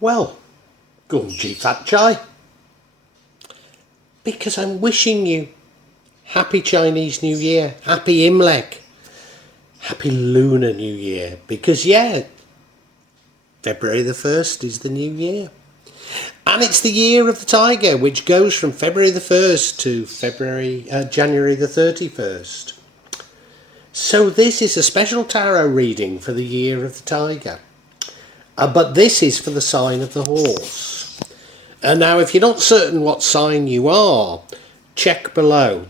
Well, Gunji Fat Chai, because I'm wishing you Happy Chinese New Year, Happy Imlek, Happy Lunar New Year, because February the 1st is the new year. And it's the year of the tiger, which goes from February the 1st to January the 31st. So this is a special tarot reading for the year of the tiger. But this is for the sign of the horse. And now, if you're not certain what sign you are, check below.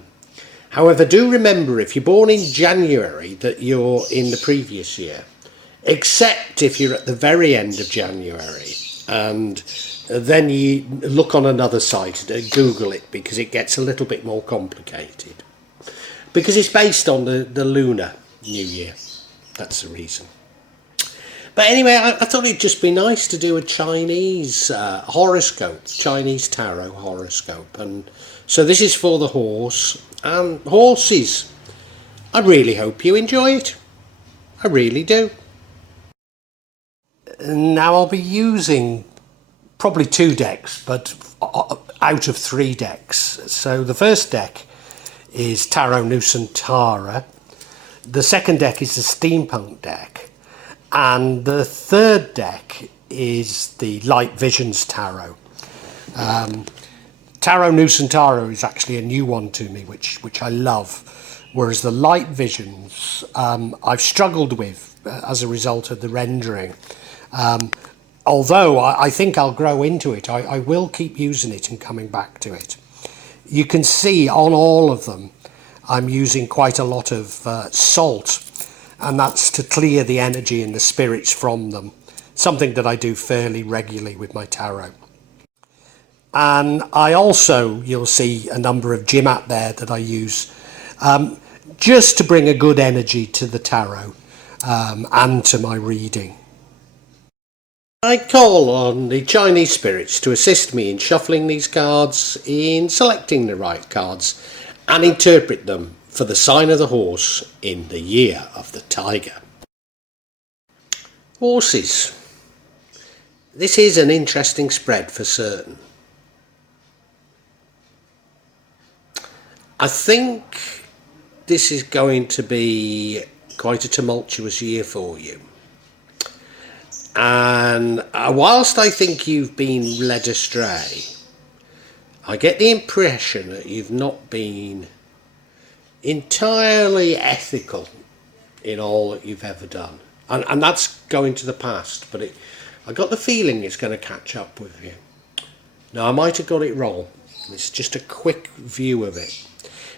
However, do remember, if you're born in January, that you're in the previous year, except if you're at the very end of January. And then you look on another site, Google it, because it gets a little bit more complicated. Because it's based on the lunar new year. That's the reason. But anyway, I thought it'd just be nice to do a Chinese horoscope, Chinese tarot horoscope. And so this is for the horse and horses. I really hope you enjoy it. I really do. Now I'll be using probably 2 decks, but out of 3 decks. So the first deck is Tarot Nusantara. The second deck is the Steampunk deck. And the third deck is the Light Visions Tarot. Tarot Nusantara is actually a new one to me, which I love. Whereas the Light Visions, I've struggled with as a result of the rendering. Although I think I'll grow into it, I will keep using it and coming back to it. You can see on all of them, I'm using quite a lot of salt. And that's to clear the energy and the spirits from them. Something that I do fairly regularly with my tarot. And I also, you'll see a number of Jimat there that I use just to bring a good energy to the tarot and to my reading. I call on the Chinese spirits to assist me in shuffling these cards, in selecting the right cards and interpret them for the sign of the horse in the year of the tiger. Horses. This is an interesting spread for certain. I think this is going to be quite a tumultuous year for you. And whilst I think you've been led astray, I get the impression that you've not been entirely ethical in all that you've ever done, and that's going to the past, but I got the feeling it's going to catch up with you. Now, I might have got it wrong. It's just a quick view of it.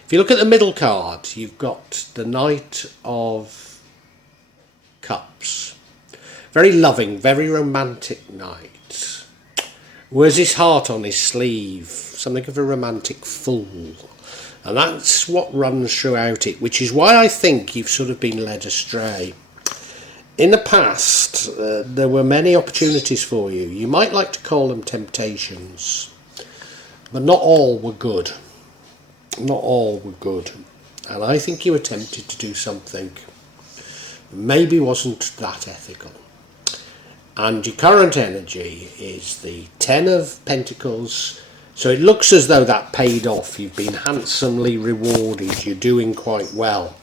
If you look at the middle card, you've got the Knight of Cups. Very loving, very romantic knight. Wears his heart on his sleeve, something of a romantic fool. And that's what runs throughout it, which is why I think you've sort of been led astray. In the past, there were many opportunities for you. You might like to call them temptations, but not all were good. Not all were good. And I think you were tempted to do something maybe wasn't that ethical. And your current energy is the 10 of Pentacles. So it looks as though that paid off. You've been handsomely rewarded. You're doing quite well.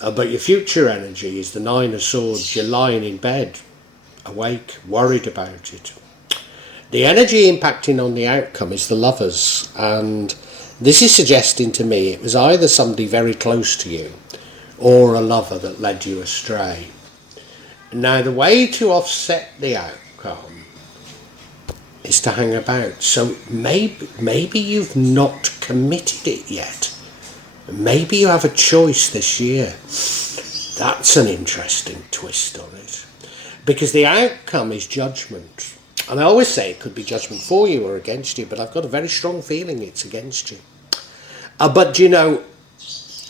But your future energy is the 9 of Swords. You're lying in bed, awake, worried about it. The energy impacting on the outcome is the Lovers. And this is suggesting to me it was either somebody very close to you or a lover that led you astray. Now, the way to offset the outcome is to hang about. So maybe you've not committed it yet. Maybe you have a choice this year. That's an interesting twist on it. Because the outcome is judgment. And I always say it could be judgment for you or against you, but I've got a very strong feeling it's against you. But you know,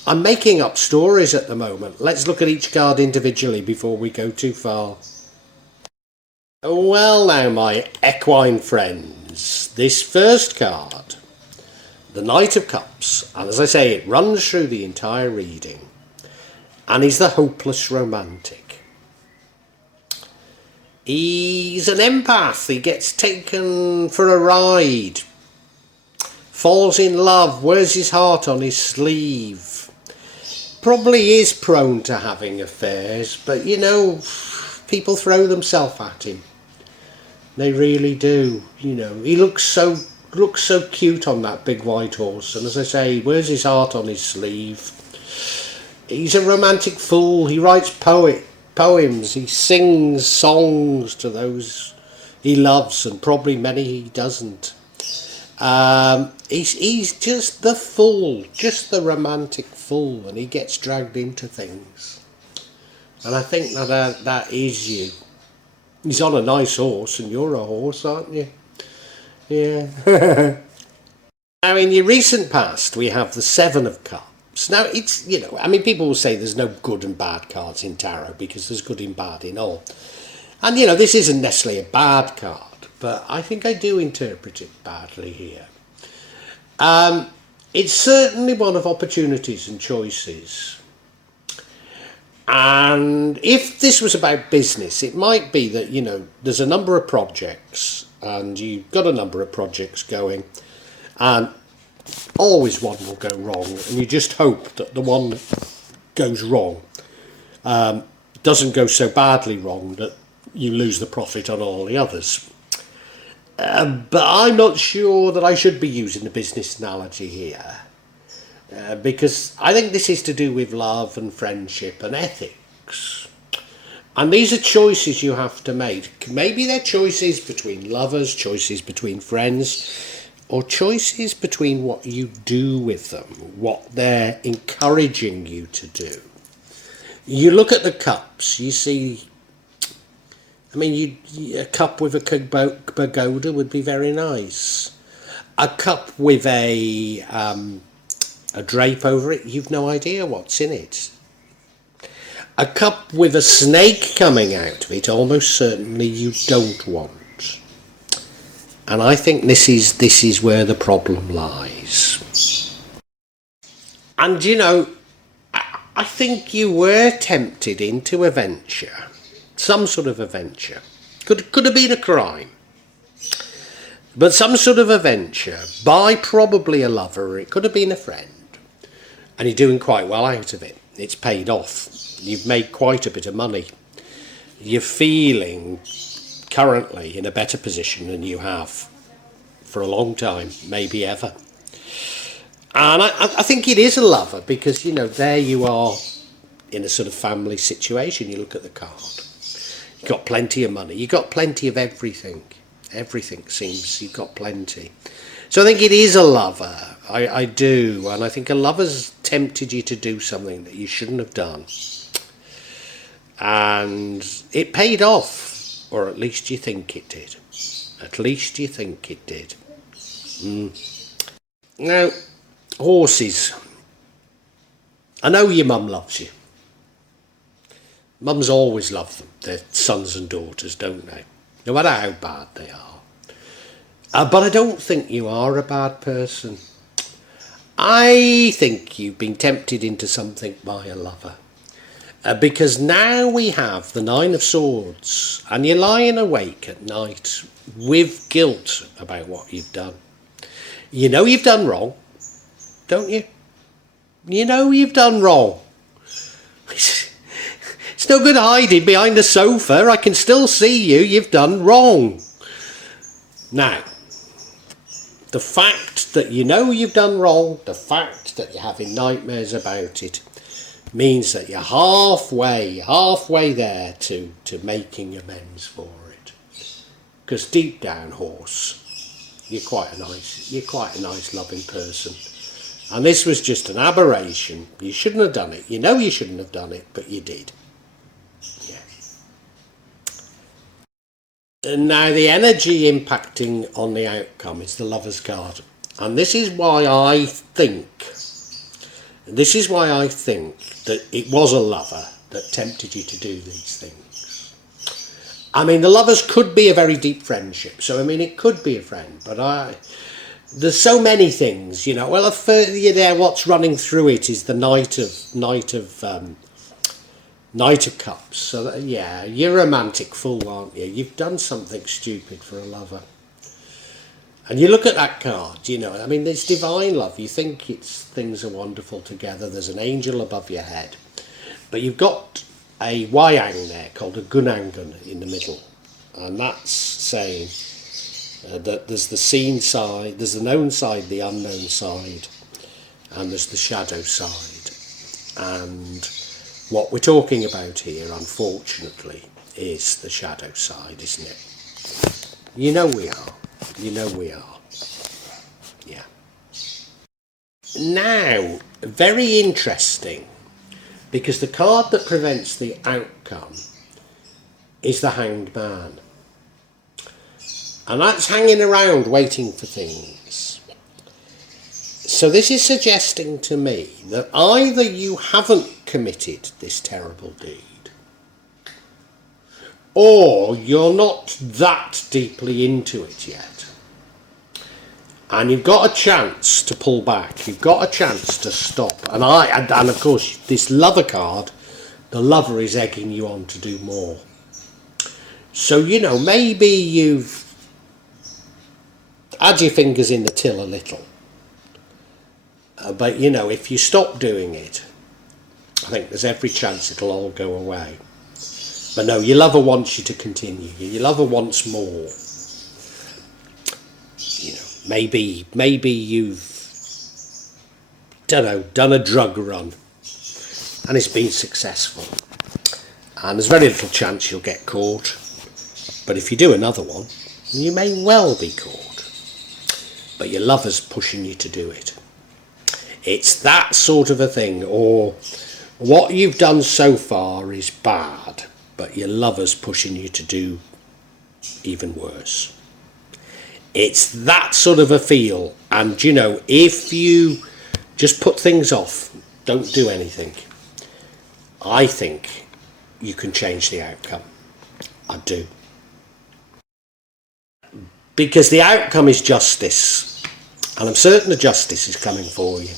I'm making up stories at the moment. Let's look at each card individually before we go too far. Well now, my equine friends, this first card, the Knight of Cups, and as I say, it runs through the entire reading, and he's the hopeless romantic. He's an empath. He gets taken for a ride, falls in love, wears his heart on his sleeve. Probably is prone to having affairs, but you know, people throw themselves at him. They really do. You know, he looks so cute on that big white horse, and as I say, he wears his heart on his sleeve. He's a romantic fool. He writes poems. He sings songs to those he loves, and probably many he doesn't. He's just the fool, just the romantic fool, and he gets dragged into things. And I think that is you. He's on a nice horse, and you're a horse, aren't you? Yeah. Now, in your recent past, we have the Seven of Cups. Now, it's, you know, I mean, people will say there's no good and bad cards in tarot because there's good and bad in all. And, you know, this isn't necessarily a bad card, but I think I do interpret it badly here. It's certainly one of opportunities and choices. And if this was about business, it might be that, you know, there's a number of projects and you've got a number of projects going, and always one will go wrong, and you just hope that the one that goes wrong doesn't go so badly wrong that you lose the profit on all the others. But I'm not sure that I should be using the business analogy here. Because I think this is to do with love and friendship and ethics. And these are choices you have to make. Maybe they're choices between lovers, choices between friends, or choices between what you do with them, what they're encouraging you to do. You look at the cups, you see, I mean, a cup with a pagoda would be very nice. A cup with a drape over it, you've no idea what's in it. A cup with a snake coming out of it, almost certainly you don't want. And I think this is where the problem lies. And you know, I think you were tempted into a venture, some sort of a venture. Could have been a crime. But some sort of a venture by probably a lover, or it could have been a friend. And you're doing quite well out of it. It's paid off. You've made quite a bit of money. You're feeling currently in a better position than you have for a long time, maybe ever. And I think it is a lover because, you know, there you are in a sort of family situation. You look at the card. You've got plenty of money. You've got plenty of everything. Everything seems you've got plenty. So I think it is a lover. I do. And I think a lover's tempted you to do something that you shouldn't have done. And it paid off. Or at least you think it did. At least you think it did. Now, horses. I know your mum loves you. Mums always love them. Their sons and daughters, don't they? No matter how bad they are. But I don't think you are a bad person. I think you've been tempted into something by a lover. Because now we have the Nine of Swords, and you're lying awake at night with guilt about what you've done. You know you've done wrong, don't you? You know you've done wrong. It's no good hiding behind the sofa. I can still see you. You've done wrong. Now, the fact that you know you've done wrong, the fact that you're having nightmares about it, means that you're halfway there to making amends for it. Because deep down, horse, you're quite a nice loving person. And this was just an aberration. You shouldn't have done it. You know you shouldn't have done it, but you did. Yeah. And now the energy impacting on the outcome is the Lover's card. And this is why I think that it was a lover that tempted you to do these things. I mean, the lovers could be a very deep friendship. So, I mean, it could be a friend, but there's so many things, you know. Well, what's running through it is the Knight of Knight of Cups. So that, yeah, you're a romantic fool, aren't you? You've done something stupid for a lover. And you look at that card, you know, I mean, it's divine love. You think things are wonderful together. There's an angel above your head. But you've got a Wayang there called a Gunangun in the middle. And that's saying that there's the seen side, there's the known side, the unknown side, and there's the shadow side. And what we're talking about here, unfortunately, is the shadow side, isn't it? You know we are. You know we are. Yeah. Now, very interesting, because the card that prevents the outcome is the Hanged Man. And that's hanging around waiting for things. So this is suggesting to me that either you haven't committed this terrible deed, or you're not that deeply into it yet. And you've got a chance to pull back. You've got a chance to stop. And of course, this lover card, the lover is egging you on to do more. So, you know, maybe you've had your fingers in the till a little. But, you know, if you stop doing it, I think there's every chance it'll all go away. But no, your lover wants you to continue. Your lover wants more. You know, maybe you've, done a drug run and it's been successful. And there's very little chance you'll get caught. But if you do another one, you may well be caught. But your lover's pushing you to do it. It's that sort of a thing. Or what you've done so far is bad, but your lover's pushing you to do even worse. It's that sort of a feel. And, you know, if you just put things off, don't do anything, I think you can change the outcome. I do. Because the outcome is justice. And I'm certain the justice is coming for you.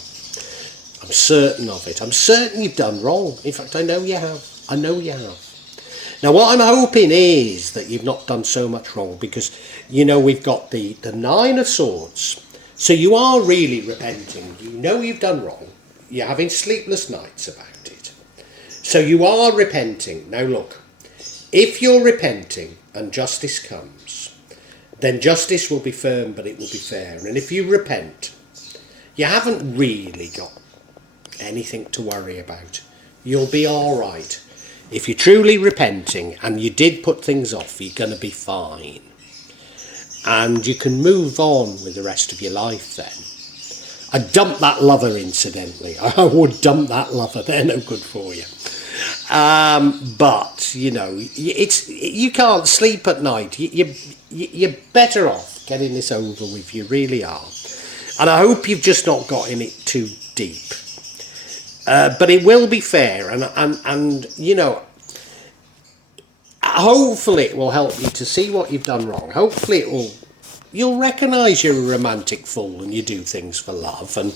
I'm certain of it. I'm certain you've done wrong. In fact, I know you have. I know you have. Now, what I'm hoping is that you've not done so much wrong, because, you know, we've got the Nine of Swords. So you are really repenting. You know you've done wrong. You're having sleepless nights about it. So you are repenting. Now, look, if you're repenting and justice comes, then justice will be firm, but it will be fair. And if you repent, you haven't really got anything to worry about. You'll be all right. If you're truly repenting and you did put things off, you're going to be fine. And you can move on with the rest of your life then. I dumped that lover, incidentally. I would dump that lover. They're no good for you. But, you know, you can't sleep at night. You're better off getting this over with. You really are. And I hope you've just not got in it too deep. But it will be fair. And you know, hopefully it will help you to see what you've done wrong. Hopefully you'll recognise you're a romantic fool and you do things for love. And,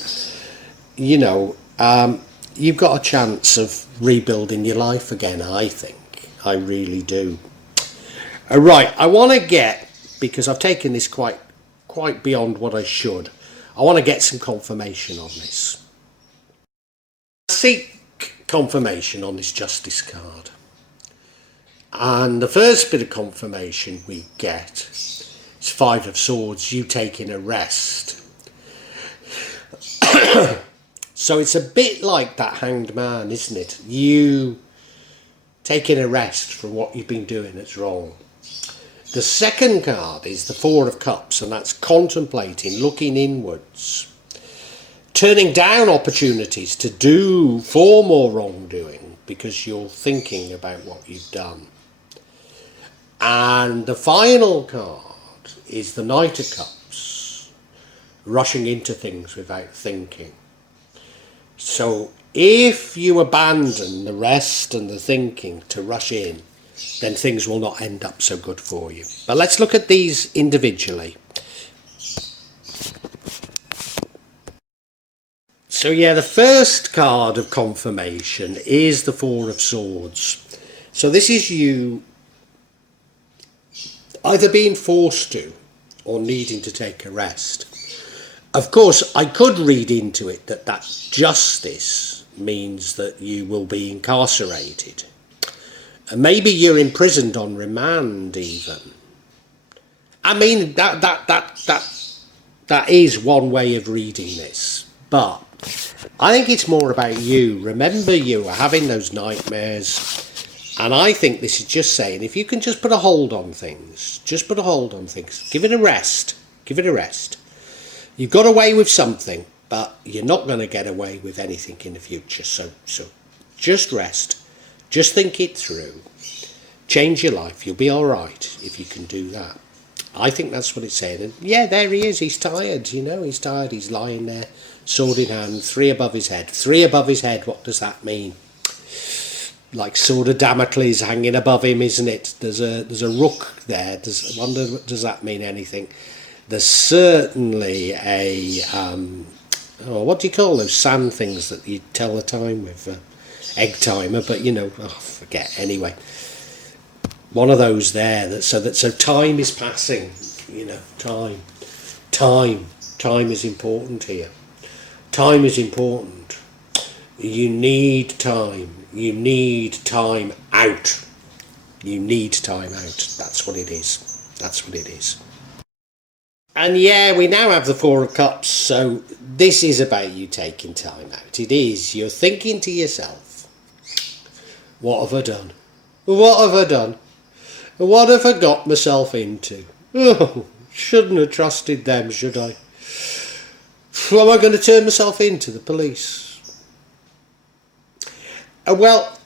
you know, you've got a chance of rebuilding your life again, I think. I really do. Right, I want to get, because I've taken this quite beyond what I should, I want to get some confirmation on this. Seek confirmation on this justice card. And the first bit of confirmation we get is Five of Swords, you taking a rest. So it's a bit like that Hanged Man, isn't it? You taking a rest from what you've been doing that's wrong. The second card is the Four of Cups, and that's contemplating, looking inwards, turning down opportunities to do for more wrongdoing because you're thinking about what you've done. And the final card is the Knight of Cups, rushing into things without thinking. So if you abandon the rest and the thinking to rush in, then things will not end up so good for you. But let's look at these individually. So yeah, the first card of confirmation is the Four of Swords. So this is you either being forced to or needing to take a rest. Of course, I could read into it that justice means that you will be incarcerated. And maybe you're imprisoned on remand even. I mean, that is one way of reading this. But I think it's more about you. Remember, you are having those nightmares. And I think this is just saying, if you can just put a hold on things, just put a hold on things, give it a rest, give it a rest. You've got away with something, but you're not going to get away with anything in the future. So just rest, just think it through, change your life. You'll be all right if you can do that. I think that's what it's saying. And yeah, there he is. He's tired, you know, he's tired. He's lying there, sword in hand, three above his head. Three above his head, what does that mean? Like sword of Damocles hanging above him, isn't it? There's a rook there. I wonder, does that mean anything? There's certainly a what do you call those sand things that you tell the time with? Egg timer, but you know, forget anyway. One of those there. So time is passing. You know, time is important here. Time is important. You need time. You need time out. You need time out. That's what it is. That's what it is. And yeah, we now have the Four of Cups, so this is about you taking time out. It is. You're thinking to yourself, what have I done? What have I done? What have I got myself into? Oh, shouldn't have trusted them, should I? Am I going to turn myself into the police? Well,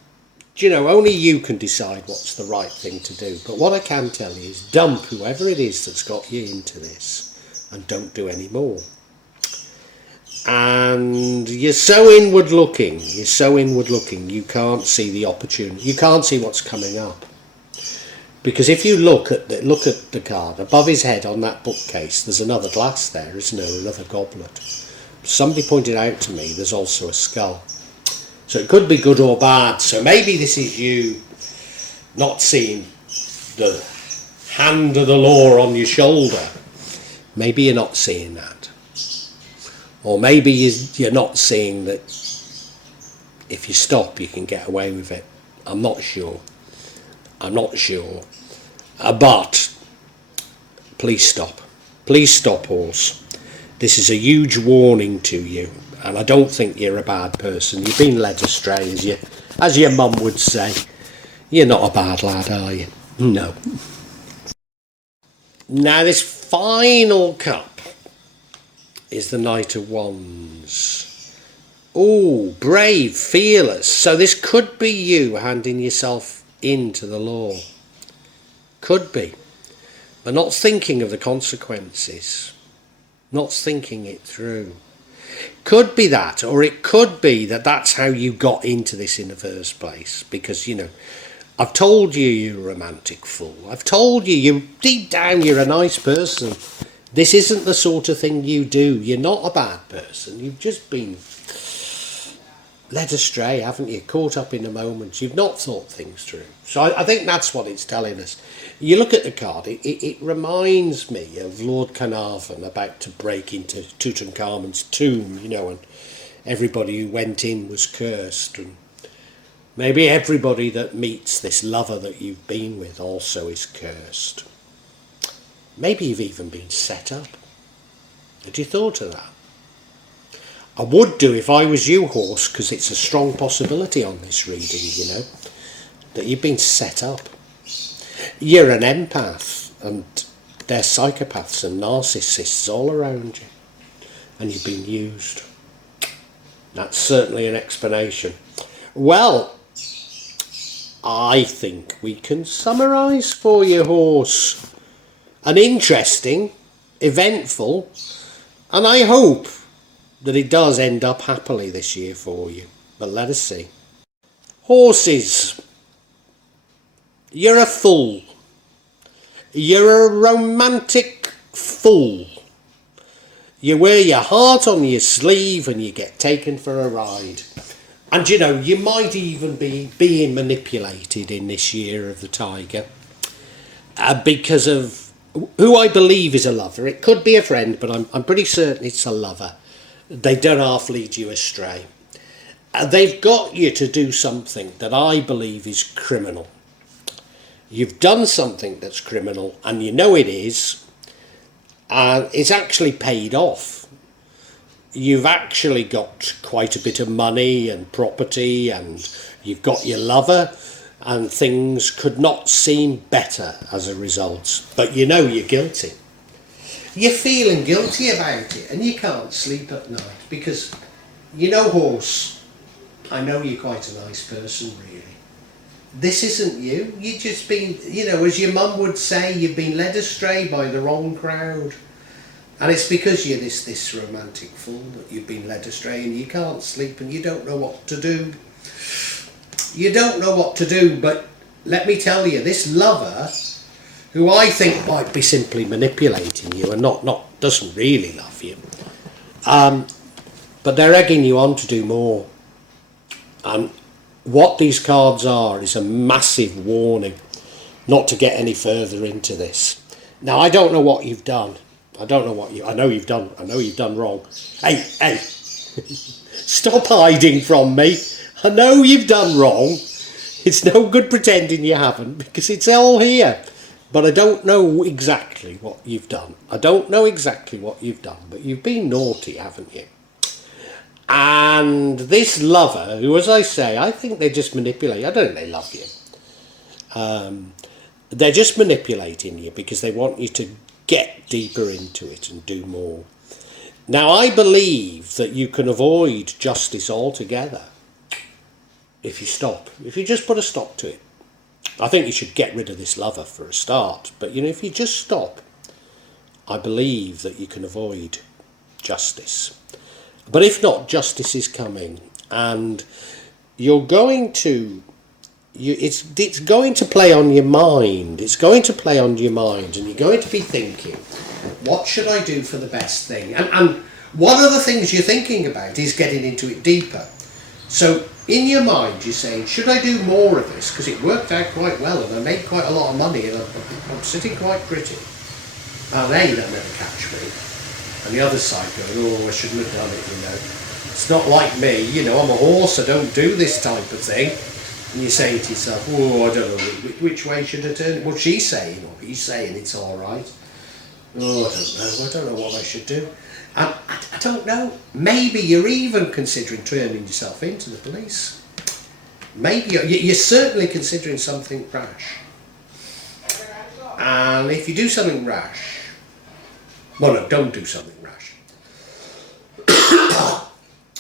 you know, only you can decide what's the right thing to do. But what I can tell you is dump whoever it is that's got you into this and don't do any more. And you're so inward looking, you can't see the opportunity, you can't see what's coming up. Because if you look at the card, above his head on that bookcase, there's another glass there, isn't there? Another goblet. Somebody pointed out to me there's also a skull. So it could be good or bad. So maybe this is you not seeing the hand of the law on your shoulder. Maybe you're not seeing that. Or maybe you're not seeing that if you stop you can get away with it. I'm not sure. But please stop. Please stop, horse. This is a huge warning to you. And I don't think you're a bad person. You've been led astray, as your mum would say. You're not a bad lad, are you? No. Now this final cup is the Knight of Wands. Oh, brave, fearless. So this could be you handing yourself into the law. Could be. But not thinking of the consequences. Not thinking it through. Could be that, or it could be that that's how you got into this in the first place. Because, you know, I've told you you're a romantic fool. I've told you deep down you're a nice person. This isn't the sort of thing you do. You're not a bad person. You've just been led astray, haven't you? Caught up in a moment. You've not thought things through. So I think that's what it's telling us. You look at the card, it reminds me of Lord Carnarvon about to break into Tutankhamun's tomb, you know, and everybody who went in was cursed. And maybe everybody that meets this lover that you've been with also is cursed. Maybe you've even been set up. Had you thought of that? I would do if I was you, horse, because it's a strong possibility on this reading, you know, that you've been set up. You're an empath, and they're psychopaths and narcissists all around you, and you've been used. That's certainly an explanation. Well, I think we can summarise for you, horse. An interesting, eventful, and I hope that it does end up happily this year for you. But let us see. Horses. You're a fool. You're a romantic fool. You wear your heart on your sleeve and you get taken for a ride. And you know, you might even be being manipulated in this year of the tiger because of who I believe is a lover. It could be a friend, but I'm pretty certain it's a lover. They don't half lead you astray. They've got you to do something that I believe is criminal. You've done something that's criminal and you know it is, and it's actually paid off. You've actually got quite a bit of money and property, and you've got your lover, and things could not seem better as a result. But you know you're guilty. You're feeling guilty about it and you can't sleep at night because, you know, horse, I know you're quite a nice person, really. This isn't you. You've just been, you know, as your mum would say, you've been led astray by the wrong crowd. And it's because you're this romantic fool that you've been led astray and you can't sleep and you don't know what to do. You don't know what to do, but let me tell you, this lover, who I think might be simply manipulating you and not doesn't really love you, but they're egging you on to do more. And what these cards are is a massive warning not to get any further into this. Now, I don't know what you've done. I know you've done wrong. Hey, stop hiding from me. I know you've done wrong. It's no good pretending you haven't, because it's all here. But I don't know exactly what you've done. But you've been naughty, haven't you? And this lover, who, as I say, I think they just manipulate. I don't think they love you. They're just manipulating you because they want you to get deeper into it and do more. Now, I believe that you can avoid justice altogether if you stop. If you just put a stop to it. I think you should get rid of this lover for a start. But, you know, if you just stop, I believe that you can avoid justice. But if not, justice is coming, and you're going to, it's going to play on your mind. It's going to play on your mind, and you're going to be thinking, what should I do for the best thing? And one of the things you're thinking about is getting into it deeper. So in your mind, you're saying, should I do more of this? Because it worked out quite well, and I made quite a lot of money, and I'm sitting quite pretty. And they'll never catch me. And the other side going, oh, I shouldn't have done it, you know. It's not like me, you know, I'm a horse, I don't do this type of thing. And you're saying to yourself, oh, I don't know, which way should I turn? Well, she's saying, or he's saying it's all right. Oh, I don't know what I should do. I don't know. Maybe you're even considering turning yourself into the police. Maybe you're certainly considering something rash. And if you do something rash, well, no, don't do something rash.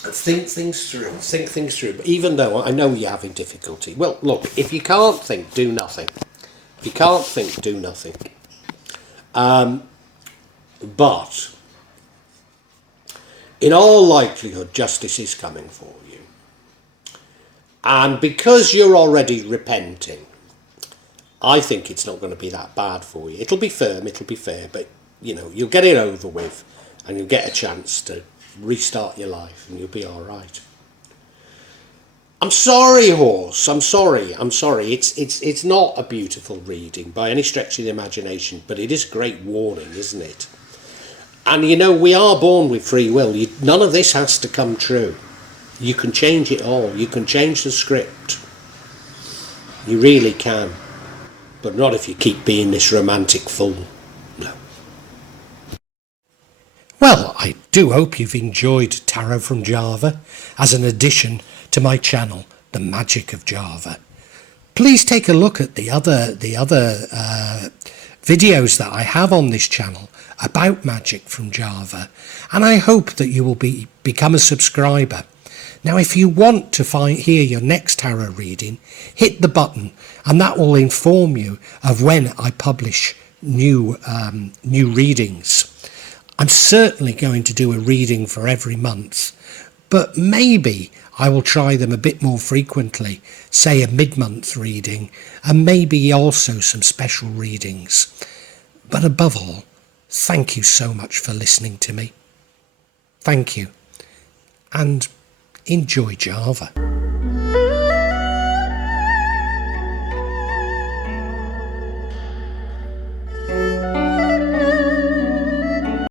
Think things through. But even though I know you're having difficulty, well, look, if you can't think, do nothing. If you can't think, do nothing. But in all likelihood, justice is coming for you. And because you're already repenting, I think it's not going to be that bad for you. It'll be firm, it'll be fair, but you know, you'll get it over with and you'll get a chance to restart your life and you'll be all right. I'm sorry, horse. I'm sorry. It's not a beautiful reading by any stretch of the imagination, but it is a great warning, isn't it? And you know, we are born with free will. None of this has to come true. You can change it all. You can change the script. You really can. But not if you keep being this romantic fool. No. Well, I do hope you've enjoyed Tarot from Java as an addition to my channel, The Magic of Java. Please take a look at the other videos that I have on this channel about magic from Java, and I hope that you will become a subscriber. Now, if you want to hear your next tarot reading, hit the button, and that will inform you of when I publish new readings. I'm certainly going to do a reading for every month, but maybe I will try them a bit more frequently, say a mid-month reading, and maybe also some special readings. But above all, thank you so much for listening to me. Thank you, and enjoy Java.